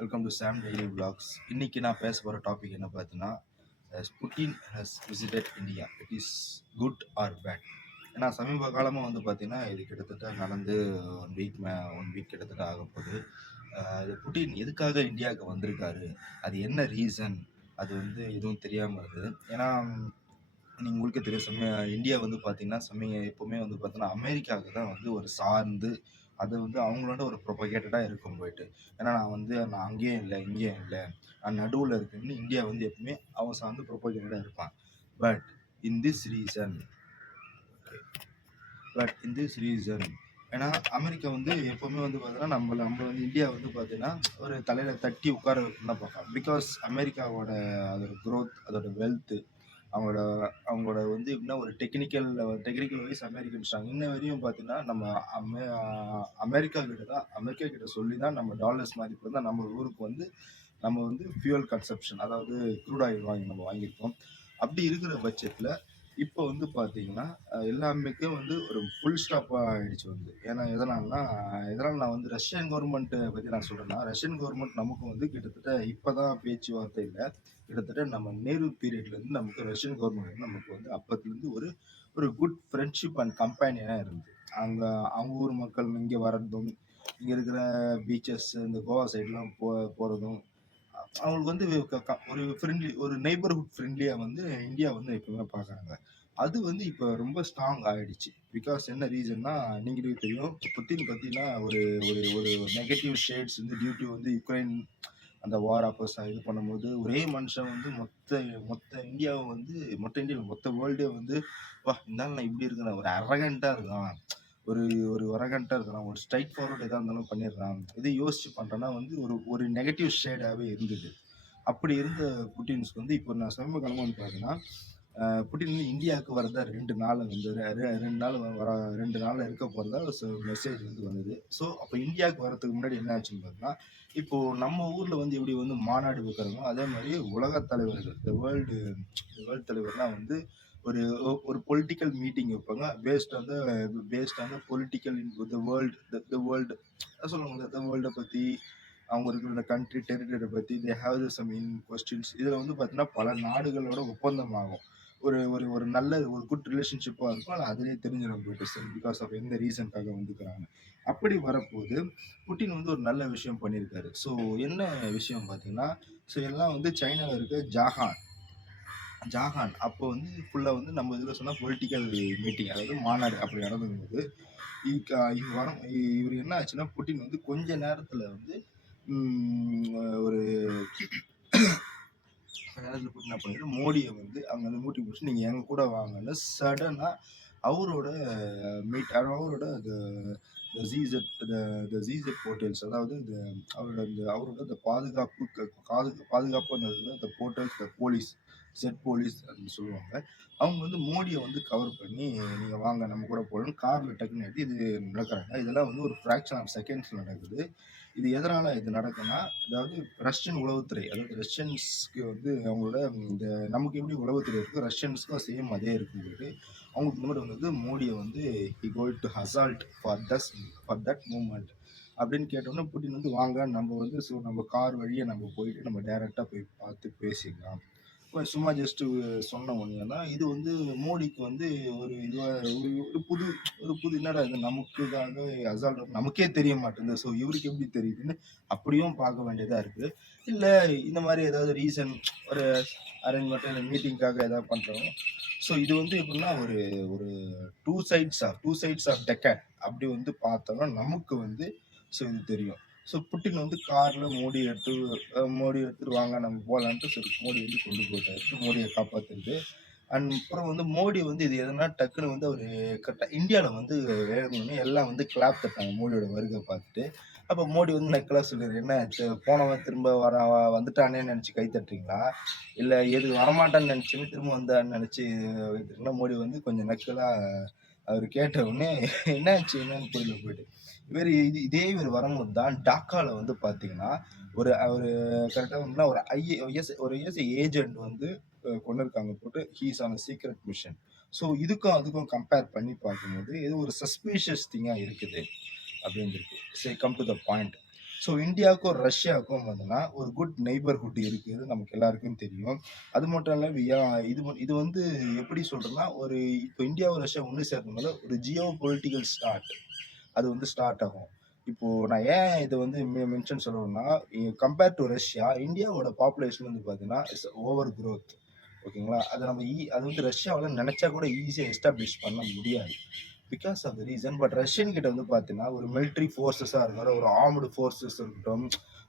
Welcome to Sam daily vlogs. இன்னைக்கு நான் பேச போகிற டாபிக் என்ன பார்த்தீங்கன்னா, Putin has visited India, it is good or bad. ஏன்னா சமீப காலமாக வந்து பார்த்தீங்கன்னா இது கிட்டத்தட்ட நடந்து ஒன் வீக் கிட்டத்தட்ட ஆக போகுது. இது புட்டின் எதுக்காக இந்தியாவுக்கு வந்திருக்காரு, அது என்ன ரீசன், அது வந்து எதுவும் தெரியாமல் இருக்குது. ஏன்னா நீங்கள் உங்களுக்கே தெரியும், இந்தியா வந்து பார்த்தீங்கன்னா எப்போவுமே வந்து பார்த்தீங்கன்னா அமெரிக்காவுக்கு தான் வந்து ஒரு சார்ந்து அது வந்து அவங்களோட ஒரு ப்ரொபகேட்டடாக இருக்கும் போயிட்டு. ஏன்னா நான் அங்கேயும் இல்லை இங்கேயும் இல்லை, நான் நடுவில் இருக்குன்னு இந்தியா வந்து எப்பவுமே அவன் சார்ந்து ப்ரொபகேட்டடாக இருப்பான். But in this reason but in this reason, ஏன்னா அமெரிக்கா வந்து எப்பவுமே வந்து பார்த்தீங்கன்னா நம்ம வந்து இந்தியா வந்து பார்த்தீங்கன்னா ஒரு தலையில் தட்டி உட்கார வைக்கணும் தான் பார்க்கலாம். பிகாஸ் அமெரிக்காவோட அதோட growth, அதோட வெல்த்து, அவங்களோட அவங்களோட வந்து எப்படின்னா ஒரு டெக்னிக்கல் வைஸ் அமெரிக்கன் ஸ்ட்ராங். இன்ன வரையும் பார்த்தீங்கன்னா நம்ம அமெரிக்கா கிட்ட சொல்லி தான் நம்ம டாலர்ஸ் மதிப்பு தான் நம்ம வந்து ஃபியூயல் கன்சப்ஷன், அதாவது க்ரூட் ஆயில் நம்ம வாங்கியிருக்கோம். அப்படி இருக்கிற பட்சத்தில் இப்போ வந்து பார்த்தீங்கன்னா எல்லாமேக்கும் வந்து ஒரு ஃபுல் ஸ்டாப்பாக ஆயிடுச்சு வந்து. ஏன்னா எதனால் நான் வந்து ரஷ்யன் கவர்மெண்ட்டை பற்றி நான் சொல்கிறேன்னா, ரஷ்யன் கவர்மெண்ட் நமக்கு வந்து கிட்டத்தட்ட இப்போ தான் பேச்சுவார்த்தை இல்லை, கிட்டத்தட்ட நம்ம நேரு பீரியட்லேருந்து நமக்கு ரஷ்யன் கவர்மெண்ட் வந்து நமக்கு வந்து அப்பத்துலேருந்து ஒரு ஒரு குட் ஃப்ரெண்ட்ஷிப் அண்ட் கம்பேனியனாக இருந்தது. அங்கே அவங்க ஊர் மக்கள் இங்கே வர்றதும், இங்கே இருக்கிற பீச்சஸ் இந்த கோவா சைட்லாம் போகிறதும், அவங்களுக்கு வந்து ஒரு ஃப்ரெண்ட்லி, ஒரு நெய்பர்ஹுட் ஃப்ரெண்ட்லியாக வந்து இந்தியா வந்து எப்பவுமே பார்க்குறாங்க. அது வந்து இப்போ ரொம்ப ஸ்ட்ராங் ஆயிடுச்சு. பிகாஸ் என்ன ரீசன்னா, நீங்களே தெரியும், புத்தின் பற்றினா ஒரு ஒரு ஒரு நெகட்டிவ் ஷேட்ஸ் வந்து டியூ டு வந்து யுக்ரைன் அந்த வார் அப்போஸ் இது பண்ணும்போது ஒரே மனுஷன் வந்து மொத்த மொத்த இந்தியாவை வந்து மொத்த வேர்ல்டே வந்து வா இருந்தாலும் நான் இப்படி இருக்கிறேன், ஒரு அரகண்ட்டாக இருக்கான், ஒரு ஒரு அரகண்ட்டாக இருக்கிறான், ஒரு ஸ்ட்ரைட் ஃபார்வர்ட் எதாக இருந்தாலும் பண்ணிடுறான், இதை யோசிச்சு பண்ணுறேன்னா வந்து ஒரு ஒரு நெகட்டிவ் ஷேடாகவே இருந்தது. அப்படி இருந்த புட்டின்ஸ்க்கு வந்து இப்போ நான் சமீப காலமாக வந்து பார்த்தீங்கன்னா, புட்டின் வந்து இந்தியாவுக்கு வரதா 2 நாள் வந்து 2 நாள் இருக்க போகிறதா மெசேஜ் வந்து வந்தது. ஸோ அப்போ இந்தியாவுக்கு வரதுக்கு முன்னாடி என்ன ஆச்சுன்னு பார்த்தீங்கன்னா, இப்போ நம்ம ஊரில் வந்து எப்படி வந்து மாநாடு வைக்கிறோமோ அதே மாதிரி உலக தலைவர்கள், வேர்ல்டு தலைவர்லாம் வந்து ஒரு ஒரு பொலிட்டிக்கல் மீட்டிங் வைப்பாங்க. Based on the political in the world சொல்லுவாங்க. த வேர்ல்டை பற்றி, அவங்க இருக்கிற இந்த கண்ட்ரி டெரிட்டரி பற்றி they have some in questions. இதில் வந்து பார்த்தீங்கன்னா பல நாடுகளோட ஒப்பந்தம் ஆகும். ஒரு ஒரு ஒரு நல்ல ஒரு குட் ரிலேஷன்ஷிப்பாக இருக்கும். அது அதிலே தெரிஞ்சிடும் போயிட்டு சார், பிகாஸ் ஆஃப் எந்த ரீசனுக்காக வந்துக்கிறாங்க. அப்படி வரப்போது புட்டின் வந்து ஒரு நல்ல விஷயம் பண்ணியிருக்காரு. ஸோ என்ன விஷயம் பார்த்தீங்கன்னா, ஸோ எல்லாம் வந்து சைனாவில் இருக்க ஜாகான் அப்போ வந்து ஃபுல்லாக வந்து நம்ம இதில் சொன்னால் பொலிட்டிக்கல் மீட்டிங், அதாவது மாநாடு அப்படி நடந்தபோது இவர் என்ன ஆச்சுன்னா, புட்டின் வந்து கொஞ்ச நேரத்தில் வந்து ஒரு நேரத்தில் போட்டு என்ன பண்ணிட்டு மோடியை வந்து அங்கே வந்து மூட்டி பிடிச்சி நீங்கள் எங்கள் கூட வாங்கன்னு சடனாக அவரோட அவரோட ஜிசெட் போர்ட்டல்ஸ், அதாவது அவரோட இந்த பாதுகாப்புன்னு இருக்கிற இந்த போர்ட்டல்ஸ், இந்த போலீஸ் அப்படின்னு சொல்லுவாங்க. அவங்க வந்து மோடியை வந்து கவர் பண்ணி நீங்கள் வாங்க நம்ம கூட போகலன்னு காரில் டக்குன்னு எடுத்து இது நடக்கிறாங்க. இதெல்லாம் வந்து ஒரு ஃப்ராக்ஷன் ஆஃப் செகண்ட்ஸ் நடக்குது. இது எதனால இது நடக்குன்னா, அதாவது ரஷ்யன் உளவுத்துறை, அதாவது ரஷ்யன்ஸ்க்கு வந்து அவங்களோட இந்த நமக்கு எப்படி உளவுத்துறை இருக்கோ ரஷ்யன்ஸ்க்கும் சேம் அதே இருக்கும்போது அவங்களுக்கு இந்த மாதிரி வந்து மோடியை வந்து he going to assault for that moment அப்படின்னு கேட்டோன்னே புட்டின் வந்து வாங்க நம்ம வந்து நம்ம கார் வழியை நம்ம போயிட்டு நம்ம டைரெக்டாக போய் பார்த்து பேசிக்கலாம். இப்போ சும்மா ஜஸ்ட் சொன்ன ஒன்று தான் இது வந்து மோடிக்கு வந்து ஒரு இதுவாக ஒரு புது என்னடா இது நமக்குக்காக அசால்ட் நமக்கே தெரிய மாட்டேங்குது, ஸோ இவருக்கு எப்படி தெரியுதுன்னு அப்படியும் பார்க்க வேண்டியதாக இருக்குது. இல்லை இந்த மாதிரி ஏதாவது ரீசன், ஒரு அரேஞ்ச்மெண்ட் இல்லை மீட்டிங்காக ஏதாவது பண்ணுறோம். ஸோ இது வந்து எப்படின்னா ஒரு ஒரு டூ சைட்ஸ் ஆஃப் டெக்கன் அப்படி வந்து பார்த்தோம்னா நமக்கு வந்து ஸோ இது தெரியும். ஸோ புட்டின் வந்து காரில் மோடி எடுத்துட்டு வாங்க நம்ம போகலான்ட்டு சரி மோடி வந்து கொண்டு போயிட்டாரு, மோடியை காப்பாற்றுறது. அண்ட் அப்புறம் வந்து மோடி வந்து இது எதனா டக்குன்னு வந்து அவர் கரெக்டாக இந்தியாவில் வந்து வேணும்னு எல்லாம் வந்து கிளாப் தட்டாங்க மோடியோட வருகை பார்த்துட்டு. அப்போ மோடி வந்து நக்கலாக சொல்லிடுறாரு, என்ன போனவன் திரும்ப வந்துட்டானேன்னு நினச்சி கை தட்டுறீங்களா, இல்லை எது வரமாட்டான்னு நினச்சின்னு திரும்ப வந்தான்னு நினச்சி வைத்துருங்களா. மோடி வந்து கொஞ்சம் நக்கலாக அவர் கேட்ட உடனே என்னன்னு புரியல போயிட்டு இவர் வரும்போது தான் டாக்காவில் வந்து பார்த்தீங்கன்னா ஒரு கரெக்டாக வந்து ஒரு ஏஜென்ட் வந்து கொண்டு இருக்காங்க போட்டு he's on secret mission. So அதுக்கும் கம்பேர் பண்ணி பார்க்கும்போது இது ஒரு சஸ்பீஷியஸ் திங்காக இருக்குது அப்படின்னு இருக்கு. சரி, come to the point. So இந்தியாவுக்கும் ரஷ்யாவுக்கும் வந்துன்னா ஒரு குட் நெய்பர்ஹுட் இருக்குது நமக்கு எல்லாருக்கும் தெரியும். அது மட்டும் இல்ல இது வந்து எப்படி சொல்றேன்னா, ஒரு இப்போ இந்தியாவும் ரஷ்யா ஒண்ணு சேர்றதுனால ஒரு ஜியோ பொலிட்டிக்கல் அது வந்து ஸ்டார்ட் ஆகும். இப்போ நான் ஏன் இத வந்து மென்ஷன் சொல்லணும்னா, கம்பேர் டூ ரஷ்யா, இந்தியாவோட பாப்புலேஷன் வந்து பார்த்தீங்கன்னா, இட்ஸ் ஓவர் குரோத். ஓகேங்களா? அத நம்ம அது வந்து ரஷ்யாவால நெனச்சா கூட ஈஸியா எஸ்டாப்ளிஷ் பண்ண முடியாது. Because of the reason. But Russian கிட்ட வந்து பார்த்தீங்கன்னா, ஒரு மிலிட்டரி ஃபோர்ஸஸா இருக்கட்டும், ஒரு ஆர்ம்டு ஃபோர்ஸஸ் இருக்கட்டும்,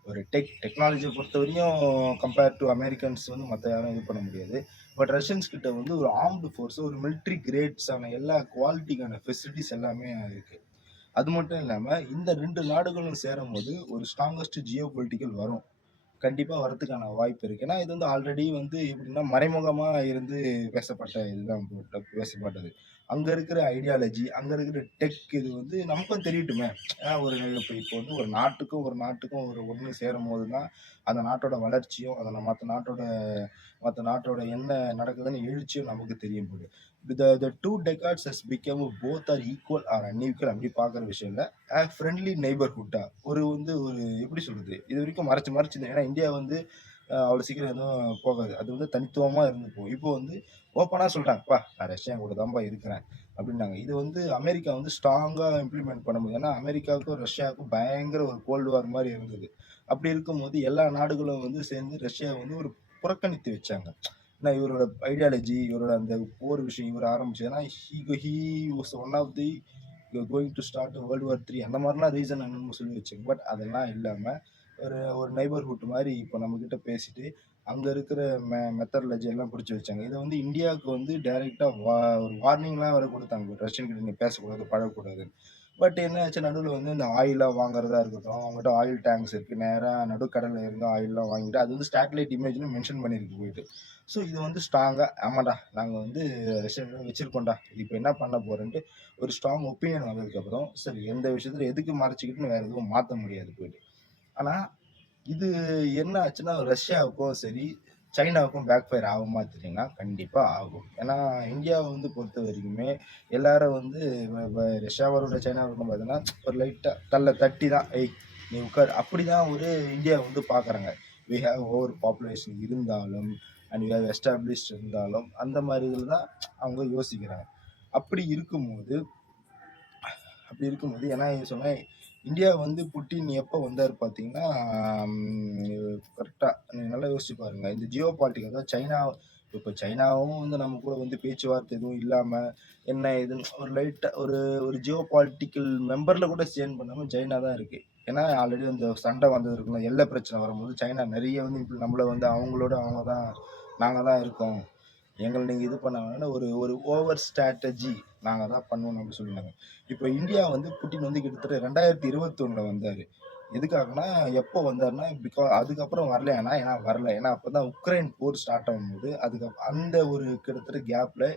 ஒரு டெக்னாலஜிய பொறுத்தவரையும் கம்பேர் டூ அமெரிக்கன்ஸ் வந்து மத்த யாரும் இது பண்ண முடியாது. பட் ரஷ்யன்ஸ் கிட்ட வந்து ஒரு ஆர்ம்டு ஃபோர்ஸ், ஒரு மிலிட்டரி கிரேட்ஸான எல்லா குவாலிட்டிக்கான ஃபெசிலிட்டீஸ் எல்லாமே இருக்கு. அது மட்டும் இல்லாம, இந்த 2 நாடுகளும் சேரும்போது ஒரு ஸ்ட்ராங்கஸ்ட் ஜியோ பொலிட்டிக்கல் வரும். கண்டிப்பா வரதுக்கான வாய்ப்பு இருக்கு. ஏன்னா, இது வந்து ஆல்ரெடி வந்து எப்படின்னா, மறைமுகமா இருந்து பேசப்பட்ட இதுதான் பேசப்பட்டது. அங்க இருக்கிற ஐடியாலஜி, அங்க இருக்கிற டெக் இது வந்து நமக்கும் தெரியட்டுமே. ஏன்னா, இப்போ வந்து ஒரு நாட்டுக்கும் ஒண்ணு சேரும்போது தான், அந்த நாட்டோட வளர்ச்சியும், மத்த நாட்டோட என்ன நடக்குதுன்னு எழுச்சியும் நமக்கு தெரியும் போது. the 2 decades has become both are equal or unequal அப்படி பார்க்குற விஷயம் இல்ல. ஃப்ரெண்ட்லி நெய்பர்ஹுட்டா ஒரு எப்படி சொல்றது? இதுவரைக்கும் மறைச்சு ஏன்னா இந்தியா வந்து அவ்வளோ சீக்கிரம் எதுவும் போகாது. அது வந்து தனித்துவமா இருந்துக்கும். இப்போ வந்து ஓப்பனா சொல்றாங்க, "அப்பா நான் ரஷ்யன் கூட தான்ப்பா இருக்கிறேன்" அப்படின்னாங்க. இது வந்து அமெரிக்கா வந்து ஸ்ட்ராங்கா இம்ப்ளிமெண்ட் பண்ண முடியும். ஏன்னா அமெரிக்காவுக்கும், ரஷ்யாவுக்கும் பயங்கர ஒரு கோல்டு வார் மாரி இருந்தது. அப்படி இருக்கும்போது எல்லா நாடுகளும் வந்து சேர்ந்து ரஷ்யாவ வந்து ஒரு புறக்கணித்து வச்சாங்க. ஏன்னா இவரோட ஐடியாலஜி, இவரோட அந்த போர் விஷயம் இவர் ஆரம்பிச்சது. ஏன்னா he was one of the going to start world war 3 அந்த மாதிரிலாம் ரீசன் என்னன்னு சொல்லி வச்சாங்க. பட் அதெல்லாம் இல்லாம ஒரு ஒரு நெய்பர்ஹுட் மாரி இப்போ நம்மகிட்ட பேசிட்டு, அங்க இருக்கிற மெத்தடாலஜி எல்லாம் புடிச்சு வச்சாங்க. இத வந்து இந்தியாவுக்கு வந்து டைரக்ட்டா ஒரு வார்னிங்லாம் வேற குடுத்தாங்க. ரஷ்யன் கிட்ட நீ பேசக்கூடாது, பழகக்கூடாதுன்னு. பட் என்ன ஆச்சு நடுவுல வந்து இந்த ஆயில்லாம் வாங்குறதா இருக்கட்டும், அவங்ககிட்ட ஆயில் டேங்க்ஸ் இருக்கு. நேரா நடுக்கடல்ல இருந்து ஆயில்லாம் வாங்கிட்டு, அது வந்து சேட்டலைட் இமேஜ்ன்னு மென்ஷன் பண்ணியிருக்கு போயிட்டு. ஸோ இது வந்து ஸ்ட்ராங்கா, ஆமாடா நாங்க வந்து ரஷ்யன் வச்சிருக்கோம்டா. இப்ப என்ன பண்ண போறேன்ட்டு ஒரு ஸ்ட்ராங் ஒப்பீனியன் வந்ததுக்கப்புறம், சரி எந்த விஷயத்துல எதுக்கு மறைச்சுக்கிட்டுன்னு வேற எதுவும் மாத்த முடியாது போயிட்டு. ஆனா இது என்ன ஆச்சுன்னா, ரஷ்யாவுக்கும் சரி, சைனாவுக்கும் பேக் ஃபயர் ஆகுமா தெரியுங்களா? கண்டிப்பா ஆகும். ஏன்னா, இந்தியாவ வந்து பொறுத்தவரைக்குமே, எல்லாரும் வந்து ரஷ்யாவா இருக்கட்டும், சைனாவா இருக்கட்டும் பார்த்தீங்கன்னா, ஒரு லைட்டா தட்டி தான், "ஏய் நீ உட்காரு." அப்படிதான் ஒரு இந்தியாவ வந்து பார்க்குறாங்க. வி ஹேவ் ஓவர் பாப்புலேஷன் இருந்தாலும், அண்ட் வி ஹேவ் எஸ்டாப்ளிஷ்ட் இருந்தாலும், அந்த மாரி இதில தான் அவங்க யோசிக்கிறாங்க. அப்படி இருக்கும்போது அப்படி இருக்கும்போது ஏன்னா சொன்னேன் இந்தியா வந்து புட்டின் எப்போ வந்தார் பார்த்தீங்கன்னா கரெக்டாக நீங்கள் நல்லா யோசிச்சு பாருங்க இந்த ஜியோ பாலிட்டிக் அதாவது சைனா இப்போ சைனாவும் வந்து நம்ம கூட வந்து பேச்சுவார்த்தை எதுவும் இல்லாமல் என்ன இதுன்னு ஒரு லைட்டாக ஒரு ஜியோ பாலிட்டிக்கல் மெம்பரில் கூட சேர்ன் பண்ணாமல் சைனா தான் இருக்குது. ஏன்னா ஆல்ரெடி அந்த சண்டை வந்தது இருக்குல்ல எல்லை பிரச்சனை வரும்போது சைனா நிறைய வந்து இப்படி நம்மளை வந்து அவங்களோட அவங்க தான் நாங்கள் தான் இருக்கோம் எங்களை நீங்கள் இது பண்ண வேணாம்னு ஒரு ஒரு ஓவர் ஸ்ட்ராட்டஜி நாங்கள் தான் பண்ணுவோம் அப்படின்னு சொல்லியிருந்தாங்க. இப்போ இந்தியா வந்து புட்டின் வந்து கிட்டத்தட்ட 2021 வந்தார். எதுக்காகனா எப்போ வந்தாருன்னா அதுக்கப்புறம் வரலையானா ஏன்னா வரல ஏன்னா அப்பதான் உக்ரைன் போர் ஸ்டார்ட் ஆகும்போது அந்த ஒரு கிட்டத்தட்ட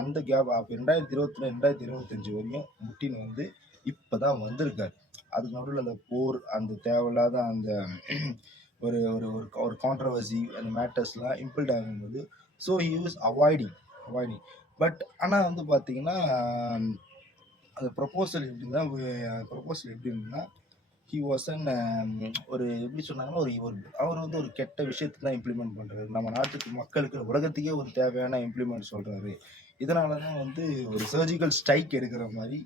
அந்த கேப் அப்போ 2021 2025 வரையும் புட்டின் வந்து இப்பதான் வந்திருக்காரு. அதுக்கு நடுவில் அந்த போர் அந்த தேவையில்லாத அந்த ஒரு ஒரு ஒரு ஒரு கான்ட்ரவர்சி அந்த மேட்டர்ஸ்லாம் இம்பிள்ட் ஆகும்போது so he was avoiding but ஆனால் வந்து பார்த்தீங்கன்னா அந்த ப்ரொபோசல் எப்படி இருந்ததுன்னா ஹி வாஸ் அன் ஒரு எப்படி சொன்னாங்கன்னா அவர் வந்து ஒரு கெட்ட விஷயத்தை தான் இம்ப்ளிமெண்ட் பண்ணுறாரு நம்ம நாட்டுக்கு மக்களுக்கு உலகத்துக்கே ஒரு தேவையான இம்ப்ளிமெண்ட் சொல்கிறாரு. இதனால தான் வந்து ஒரு சர்ஜிக்கல் ஸ்ட்ரைக் எடுக்கிற மாதிரி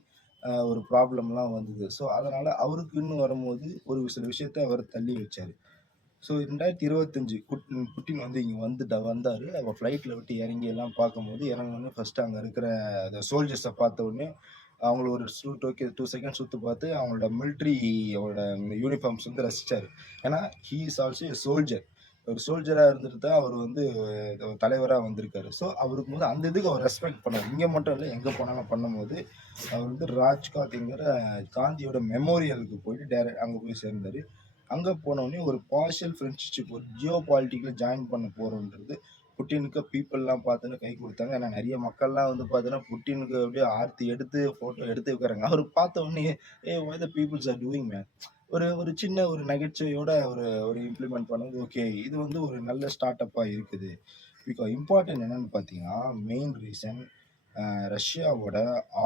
ஒரு ப்ராப்ளம்லாம் வந்தது. ஸோ அதனால் அவருக்குன்னு வரும்போது ஒரு சில விஷயத்த அவர் தள்ளி வச்சார். ஸோ 2025 புட்டின் வந்து இங்கே வந்தார். அவர் ஃப்ளைட்டில் விட்டு இறங்கி எல்லாம் பார்க்கும்போது இறங்கினோடனே ஃபஸ்ட்டு அங்கே இருக்கிற அந்த சோல்ஜர்ஸை பார்த்த உடனே அவங்கள ஒரு ஓகே 2 செகண்ட் சுற்றி பார்த்து அவங்களோட அவங்களோட யூனிஃபார்ம்ஸ் வந்து ரசித்தார். ஏன்னா he is also a soldier. ஒரு சோல்ஜராக இருந்துட்டு தான் அவர் வந்து தலைவராக வந்திருக்காரு. ஸோ அவருக்கு வந்து அந்த இதுக்கு அவர் ரெஸ்பெக்ட் பண்ணார். இங்கே மட்டும் இல்லை எங்கே போனாலும் பண்ணும்போது அவர் வந்து ராஜ்காட்ங்கிற காந்தியோட மெமோரியலுக்கு போயிட்டு அங்கே போய் சேர்ந்தார். அங்கே போனோடனே ஒரு பார்ஷியல் ஃப்ரெண்ட்ஷிப் ஒரு ஜியோ பாலிட்டிக்கில் ஜாயின் பண்ண போகிறோன்றது புட்டினுக்கு பீப்புளெலாம் பார்த்துன்னு கை கொடுத்தாங்க. ஏன்னா நிறைய மக்கள்லாம் வந்து பார்த்தீங்கன்னா புட்டினுக்கு அப்படியே ஆர்த்தி எடுத்து ஃபோட்டோ எடுத்து வைக்கிறாங்க. அவர் பார்த்த உடனே வை த பீப்புள்ஸ் ஆர் டூயிங் மேன் ஒரு ஒரு சின்ன ஒரு நகைச்சுவையோட ஒரு ஒரு இம்ப்ளிமெண்ட் பண்ணது ஓகே இது வந்து ஒரு நல்ல ஸ்டார்ட் அப்பாக இருக்குது. இம்பார்ட்டன்ட் என்னன்னு பார்த்தீங்கன்னா மெயின் ரீசன் ரஷ்யாவோட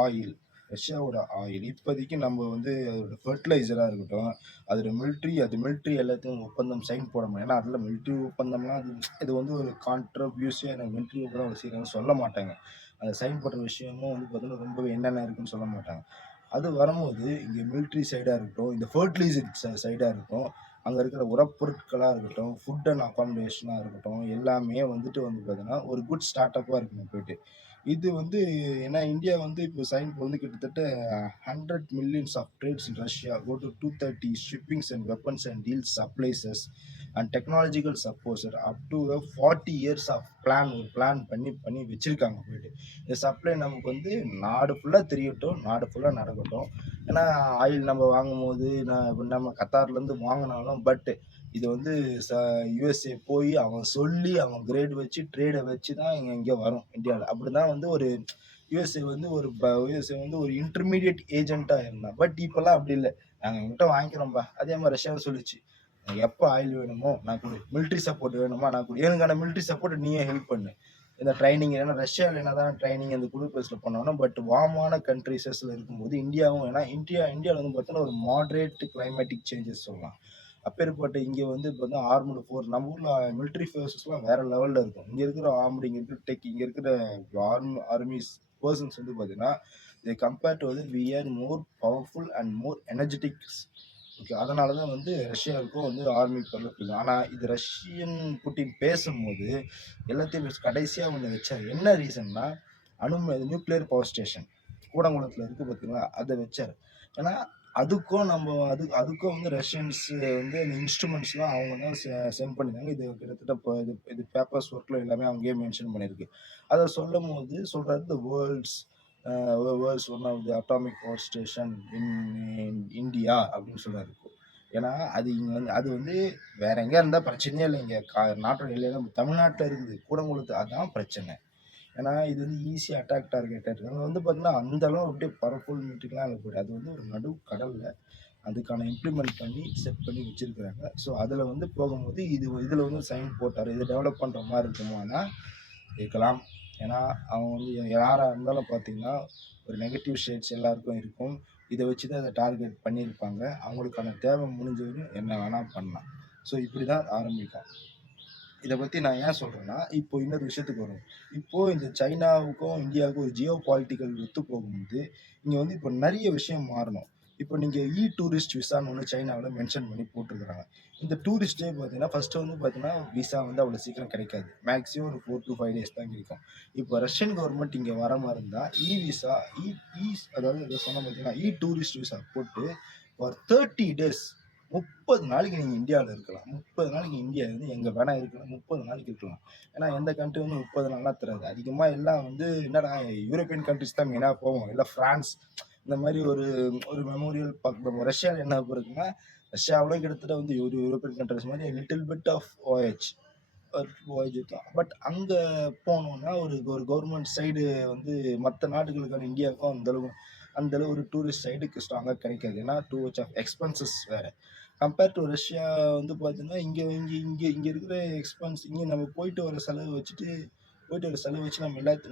ஆயில் ரஷ்யாவோட ஆயில் இப்போதைக்கு நம்ம வந்து அதோட ஃபெர்டிலைசராக இருக்கட்டும், அதோட மிலிட்ரி எல்லாத்தையும் ஒப்பந்தம் சைன் போட முடியும். ஏன்னா அதில் மிலிட்ரி ஒப்பந்தம்லாம் இது வந்து ஒரு கான்ட்ரவர்சியாக எனக்கு மிலிட்ரி ஒப்பந்தம் அவ்வளோ சீக்கிரம் சொல்ல மாட்டாங்க. அந்த சைன் போடுற விஷயமும் வந்து பார்த்தீங்கன்னா ரொம்பவே என்னென்ன இருக்குன்னு சொல்ல மாட்டாங்க. அது வரும்போது இங்கே மிலிட்ரி சைடாக இருக்கட்டும், இந்த ஃபர்டிலைசர் சைடாக இருக்கட்டும், அங்கே இருக்கிற உரப்பொருட்களாக இருக்கட்டும், ஃபுட் அண்ட் அகாமடேஷனாக இருக்கட்டும், எல்லாமே வந்துட்டு வந்து பார்த்தீங்கன்னா ஒரு குட் ஸ்டார்ட் அப்பாக இருக்குங்க போயிட்டு. இது வந்து ஏன்னா இந்தியா வந்து இப்போ சைன் வந்து கிட்டத்தட்ட 100 millions of trades in Russia go to 230 shippings and weapons and deals supplies and technological supporter up to 40 years of ஒரு பிளான் பண்ணி பண்ணி வச்சிருக்காங்க போயிட்டு. இந்த சப்ளை நமக்கு வந்து நாடு ஃபுல்லாக தெரியட்டும், நாடு ஃபுல்லாக நடக்கட்டும். ஏன்னா ஆயில் நம்ம வாங்கும்போது நம்ம கத்தார்லேருந்து வாங்கினாலும் பட் இது வந்து யுஎஸ்ஏ போய் அவன் சொல்லி அவன் கிரேட் வச்சு ட்ரேடை வச்சு தான் இங்கே வரும் இந்தியாவில். அப்படி தான் வந்து ஒரு யுஎஸ்ஏ வந்து ஒரு இன்டர்மீடியட் ஏஜென்ட்டாக இருந்தான். பட் இப்போல்லாம் அப்படி இல்லை, நாங்கள் எங்கிட்ட வாங்கிக்கிறோம்ப்பா. அதே மாதிரி ரஷ்யாவை சொல்லிச்சு, எனக்கு எப்போ ஆயில் வேணுமோ நான் கொடு, மிலிட்ரி சப்போர்ட் வேணுமா நான் கொடு, எனக்கான மிலிட்ரி சப்போர்ட் நீயே ஹெல்ப் பண்ணு, இந்த ட்ரைனிங். ஏன்னா ரஷ்யாவில் என்ன தான் ட்ரைனிங் அந்த குழு பேஸில் பண்ணோன்னா பட் வார்மான கண்ட்ரிஸஸில் இருக்கும்போது இந்தியாவும், ஏன்னா இந்தியாவில் வந்து பார்த்தீங்கன்னா ஒரு மாட்ரேட் கிளைமேட்டிக் சேஞ்சஸ் சொல்லலாம். அப்பேற்பட்ட இங்கே வந்து இப்போ வந்து ஆர்மடு ஃபோர்ஸ் நம்ம ஊரில் மிலிட்ரி ஃபோர்ஸஸ்லாம் வேறு லெவலில் இருக்கும். இங்கே இருக்கிற ஆர்மடு, இங்கே இருக்கிற டெக், இங்கே இருக்கிற ஆர்மிஸ் பர்சன்ஸ் வந்து பார்த்தீங்கன்னா they compare to we are more powerful and more energetics. Okay, அதனால தான் வந்து ரஷ்யாவுக்கும் வந்து ஆர்மி பொருள் பிடிக்கும். ஆனால் இது ரஷ்யன் புட்டின் பேசும்போது எல்லாத்தையும் கடைசியாக ஒன்று வச்சார். என்ன ரீசன்னா நியூக்ளியர் பவர் ஸ்டேஷன் கூடங்குளத்தில் இருக்குது பார்த்தீங்களா, அதை வச்சார். ஏன்னா அதுக்கும் வந்து ரஷ்யன்ஸ் வந்து அந்த இன்ஸ்ட்ருமெண்ட்ஸ்லாம் அவங்க தான் சென்ட் பண்ணியிருந்தாங்க. இது கிட்டத்தட்ட இப்போ இது பேப்பர்ஸ் ஒர்க்கில் எல்லாமே அங்கேயே மென்ஷன் பண்ணியிருக்கு. அதை சொல்லும் போது சொல்கிறது world's one of the atomic power station in India அப்படின்னு சொல்கிறாரு. ஏன்னா அது வந்து வேற எங்கே இருந்தால் பிரச்சனையே இல்லை. இங்கே நாட்டோட எல்லையில தமிழ்நாட்டில் இருக்குது கூடங்குளத்து, அதுதான் பிரச்சனை. ஏன்னா இது வந்து ஈஸியாக அட்டாக் டார்கெட்டாக இருக்குது. அங்கே வந்து பார்த்தீங்கன்னா அந்தளவு அப்படியே பவர்ஃபுல் மீட்டிங்லாம் அங்கே போய்ட்டு அது வந்து ஒரு நடு கடலில் அதுக்கான இம்ப்ளிமெண்ட் பண்ணி செட் பண்ணி வச்சுருக்குறாங்க. ஸோ அதில் வந்து போகும்போது இதில் வந்து சைன் போட்டார். இதை டெவலப் பண்ணுற மாதிரி இருக்குமானா இருக்கலாம். ஏன்னா அவங்க வந்து யாராக இருந்தாலும் பார்த்தீங்கன்னா ஒரு நெகட்டிவ் ஷேட்ஸ் எல்லாருக்கும் இருக்கும். இதை வச்சு தான் அதை டார்கெட் பண்ணியிருப்பாங்க. அவங்களுக்கான தேவை முடிஞ்சவரையும் என்ன வேணால் பண்ணலாம். ஸோ இப்படி தான் ஆரம்பிக்கும். இதை பற்றி நான் ஏன் சொல்கிறேன்னா, இப்போ இன்னொரு விஷயத்துக்கு வரும். இப்போது இந்த சைனாவுக்கும் இந்தியாவுக்கும் ஒரு ஜியோ பாலிட்டிக்கல் ஒத்து போகும்போது இங்கே வந்து இப்போ நிறைய விஷயம் மாறணும். இப்போ நீங்கள் டூரிஸ்ட் விசான்னு ஒன்று சைனாவில் மென்ஷன் பண்ணி போட்டிருக்கிறாங்க. இந்த டூரிஸ்ட்டே பார்த்தீங்கன்னா ஃபஸ்ட்டு வந்து பார்த்தீங்கன்னா விசா வந்து அவ்வளோ சீக்கிரம் கிடைக்காது. மேக்ஸிமம் ஒரு 4 to 5 days தான் கிடைக்கும். இப்போ ரஷ்யன் கவர்மெண்ட் இங்கே வர மாதிரி இருந்தால் விசா அதாவது இதை சொன்ன பார்த்தீங்கன்னா டூரிஸ்ட் விசா போட்டு ஃபார் 30 days 30 நாளைக்கு நீங்கள் இந்தியாவில் இருக்கலாம். 30 நாளைக்கு இந்தியா வந்து எங்கே வேணா இருக்கலாம். 30 நாளைக்கு இருக்கலாம். ஏன்னா எந்த கண்ட்ரி வந்து 30 நாள்லாம் தராது. அதிகமாக எல்லாம் வந்து என்னடா யூரோப்பியன் கண்ட்ரிஸ் தான் மெயினாக போவோம். இல்லை ஃப்ரான்ஸ் இந்த மாதிரி ஒரு மெமோரியல் பார்க்க. ரஷ்யாவில் என்ன இருக்குன்னா, ரஷ்யாவோட கிட்டத்தட்ட வந்து ஒரு யூரோப்பியன் கண்ட்ரிஸ் மாதிரி லிட்டில் பிட் ஆஃப் வாயேஜ் இருக்கும். பட் அங்கே போனோம்னா ஒரு கவர்மெண்ட் சைடு வந்து மற்ற நாடுகளுக்கான இந்தியாவுக்கும் அந்தளவு ஒரு டூரிஸ்ட் சைடுக்கு ஸ்ட்ராங்காக கிடைக்காது. ஏன்னா டூ மச் ஆஃப் எக்ஸ்பென்சஸ் வேறு. கம்பேர் டு ரஷ்யா வந்து பார்த்தீங்கன்னா இங்கே இங்கே இங்கே இங்கே இருக்கிற எக்ஸ்பென்ஸ், இங்கே நம்ம போயிட்டு வர செலவு வச்சு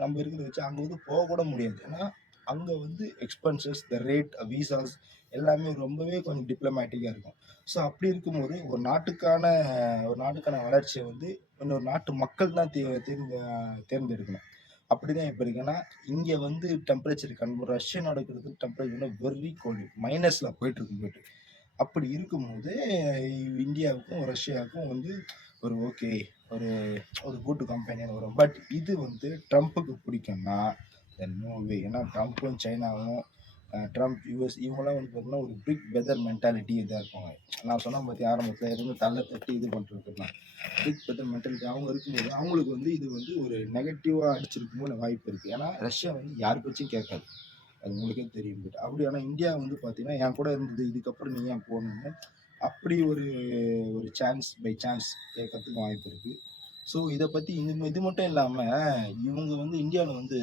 நம்ம இருக்கிறத வச்சு அங்கே வந்து போகக்கூட முடியாது. ஏன்னா அங்கே வந்து எக்ஸ்பென்சஸ், த ரேட், விசாஸ் எல்லாமே ரொம்பவே கொஞ்சம் டிப்ளமேட்டிக்காக இருக்கும். ஸோ அப்படி இருக்கும்போது ஒரு நாட்டுக்கான வளர்ச்சியை வந்து இன்னொரு நாட்டு மக்கள் தான் தேர்ந்தெடுக்கணும். அப்படிதான் இப்போ இருக்குன்னா இங்கே வந்து டெம்பரேச்சர் ரஷ்யனோட டெம்பரேச்சர் வெரி கோல்டு மைனஸில் போயிட்டு அப்படி இருக்கும்போது இந்தியாவுக்கும் ரஷ்யாவுக்கும் வந்து ஒரு ஓகே ஒரு ஒரு கூட்டு கம்பெனியாக வரும். பட் இது வந்து ட்ரம்ப்புக்கு பிடிக்கும்னா நோ வே. ஏன்னா ட்ரம்ப்பும் சைனாவும் ட்ரம்ப் யூஎஸ் இவங்களாம் வந்து பார்த்தீங்கன்னா ஒரு பிக் பெதர் மென்டாலிட்டி இதாக இருப்பாங்க. நான் சொன்ன பற்றி ஆரம்பத்தில் இருந்து தள்ள தட்டி இது பண்ணிட்டுருக்கலாம். பிக் பெதர் மென்டாலிட்டி அவங்க இருக்கும்போது அவங்களுக்கு வந்து இது வந்து ஒரு நெகட்டிவாக அடிச்சிருக்கும்போது வாய்ப்பு இருக்குது. ஏன்னா ரஷ்யா வந்து யார் பேச்சும் கேட்காது, அது உங்களுக்கே தெரியும். பட் அப்படி ஆனால் இந்தியா வந்து பார்த்தீங்கன்னா என் கூட இருந்தது, இதுக்கப்புறம் நீ ஏன் போகணுன்னு அப்படி ஒரு சான்ஸ் பை சான்ஸ் கேட்கறதுக்கு வாய்ப்பு இருக்குது. ஸோ இதை பற்றி இது மட்டும் இல்லாமல் இவங்க வந்து இந்தியாவில் வந்து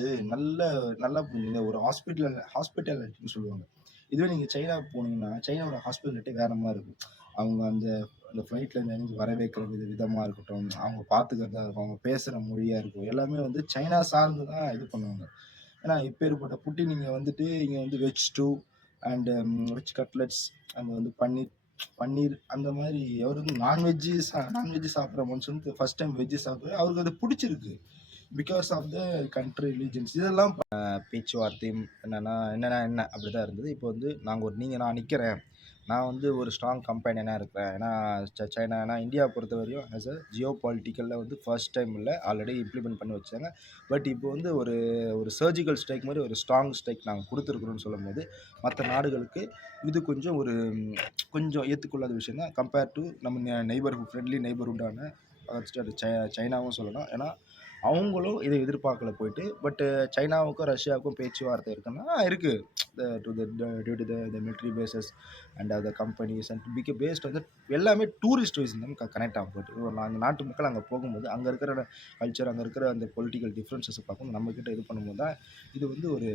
நல்லா ஒரு ஹாஸ்பிட்டாலிட்டின்னு சொல்லுவாங்க. இதுவே நீங்கள் சைனா போனீங்கன்னா சைனாவோட ஹாஸ்பிட்டாலிட்டி வேற மாதிரி இருக்கும். அவங்க அந்த ஃப்ளைட்டில் இருந்து வரவேற்கிற விதமாக இருக்கட்டும், அவங்க பார்த்துக்கிறதா இருக்கும், அவங்க பேசுகிற மொழியாக இருக்கும், எல்லாமே வந்து சைனா சார்ந்து தான் இது பண்ணுவாங்க. ஏன்னா இப்பேற்பட்ட புட்டின் இங்கே வந்துட்டு இங்கே வந்து veg stew and veg cutlets அங்கே வந்து பன்னீர் பன்னீர் அந்த மாதிரி அவர் வந்து நான்வெஜ்ஜு சாப்பிட்ற மனுஷன் வந்து ஃபர்ஸ்ட் டைம் வெஜ்ஜு சாப்பிட்றாரு. அவருக்கு அது பிடிச்சிருக்கு because of the country religions இதெல்லாம் பேச்சுவார்த்தையும் என்ன அப்படி தான் இருந்தது. இப்போ வந்து நான் நிற்கிறேன், நான் வந்து ஒரு ஸ்ட்ராங் கம்பெனியாக இருக்கிறேன். ஏன்னா சைனா இந்தியா பொறுத்த வரையும் ஆஸ் அ ஜியோ பாலிட்டிக்கலில் வந்து ஃபர்ஸ்ட் டைம் இல்லை, ஆல்ரெடி இம்ப்ளிமெண்ட் பண்ணி வச்சாங்க. பட் இப்போ வந்து ஒரு ஒரு சர்ஜிக்கல் ஸ்ட்ரைக் மாதிரி ஒரு ஸ்ட்ராங் ஸ்ட்ரைக் நாங்கள் கொடுத்துருக்குறோன்னு சொல்லும் போது மற்ற நாடுகளுக்கு இது கொஞ்சம் ஏற்றுக்கொள்ளாத விஷயம் தான் கம்பேர் டு நம்ம ஃப்ரெண்ட்லி நெய்பர்ஹுட்டான சைனாவும் சொல்லலாம். ஏன்னா அவங்களும் இதை எதிர்பார்க்கல போயிட்டு. பட்டு சைனாவுக்கும் ரஷ்யாவுக்கும் பேச்சுவார்த்தை இருக்குன்னா இருக்குது due to the military bases and the companies and based வந்து எல்லாமே டூரிஸ்ட் வைஸ் நம்ம கனெக்ட் ஆகும். போயிட்டு அந்த நாட்டு மக்கள் அங்கே போகும்போது அங்கே இருக்கிற கல்ச்சர், அங்கே இருக்கிற அந்த பொலிட்டிக்கல் டிஃப்ரென்சஸை பார்க்கும்போது நம்மக்கிட்ட இது பண்ணும்போது தான் இது வந்து ஒரு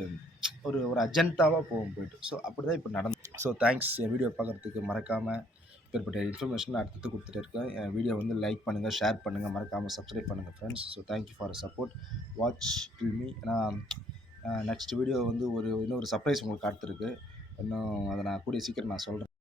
ஒரு ஒரு அஜெண்டாவாக போகும் போயிட்டு. ஸோ அப்படி தான் இப்போ நடந்து. ஸோ தேங்க்ஸ் என் வீடியோ பார்க்குறதுக்கு. மறக்காமல் இப்பேற்பட்ட இன்ஃபர்மேஷன் அடுத்து கொடுத்துட்டு இருக்கேன். என் வீடியோ வந்து லைக் பண்ணுங்கள், ஷேர் பண்ணுங்கள், மறக்காமல் சப்ஸ்கிரைப் பண்ணுங்கள் friends. So thank you for support. Watch till me. ஏன்னா நெக்ஸ்ட் வீடியோ வந்து இன்னொரு சர்ப்ரைஸ் உங்களுக்கு காத்திருக்கு. இன்னும் அதை நான் கூடிய சீக்கிரம் நான் சொல்கிறேன்.